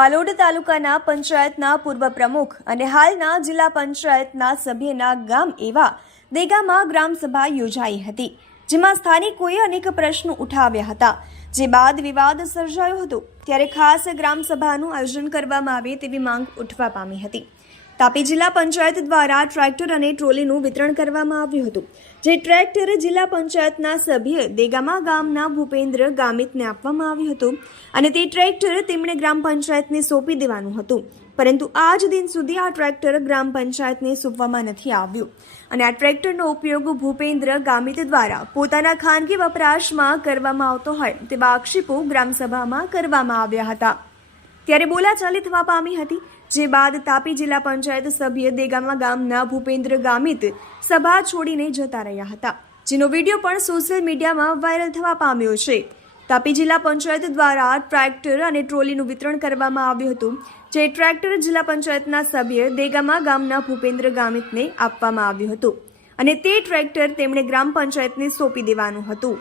વાલોડ તાલુકાના પંચાયતના પૂર્વ પ્રમુખ અને હાલના જિલ્લા પંચાયતના સભ્યના ગામ એવા દેગામાં ગ્રામસભા યોજાઈ હતી, જેમાં સ્થાનિકોએ અનેક પ્રશ્નો ઉઠાવ્યા હતા, જે બાદ વિવાદ સર્જાયો હતો। ત્યારે ખાસ ગ્રામસભાનું આયોજન કરવામાં આવે તેવી માંગ ઉઠવા પામી હતી। તાપી જિલ્લા પંચાયત દ્વારા ટ્રેક્ટર અને ટ્રોલીનું વિતરણ કરવામાં આવ્યું હતું, જે ટ્રેક્ટર જિલ્લા પંચાયતના સભ્ય દેગામા ગામના ભૂપેન્દ્ર ગામિતને આપવામાં આવ્યું હતું અને તે ટ્રેક્ટર તેમણે ગ્રામ પંચાયતને સોંપી દેવાનું હતું, પરંતુ આજ દિન સુધી આ ટ્રેક્ટર ગ્રામ પંચાયતને સોંપવામાં નથી આવ્યું અને આ ટ્રેક્ટરનો ઉપયોગ ભૂપેન્દ્ર ગામિત દ્વારા પોતાના ખાનગી વપરાશમાં કરવામાં આવતો હોય તેવા આક્ષેપો ગ્રામસભામાં કરવામાં આવ્યા હતા। ત્યારે બોલાચાલી થવા પામી હતી, જે બાદ તાપી જિલ્લા પંચાયત સભ્ય દેગામા ગામના ભૂપેન્દ્ર ગામિત સભા છોડીને જતા રહ્યા હતા, જેનો વિડીયો પણ સોશિયલ મીડિયામાં વાયરલ થવા પામ્યો છે। તાપી જિલ્લા પંચાયત દ્વારા ટ્રેક્ટર અને ટ્રોલીનું વિતરણ કરવામાં આવ્યું હતું, જે ટ્રેક્ટર જિલ્લા પંચાયતના સભ્ય દેગામા ગામના ભૂપેન્દ્ર ગામિતને આપવામાં આવ્યું હતું અને તે ટ્રેક્ટર તેમણે ગ્રામ પંચાયતને સોંપી દેવાનું હતું।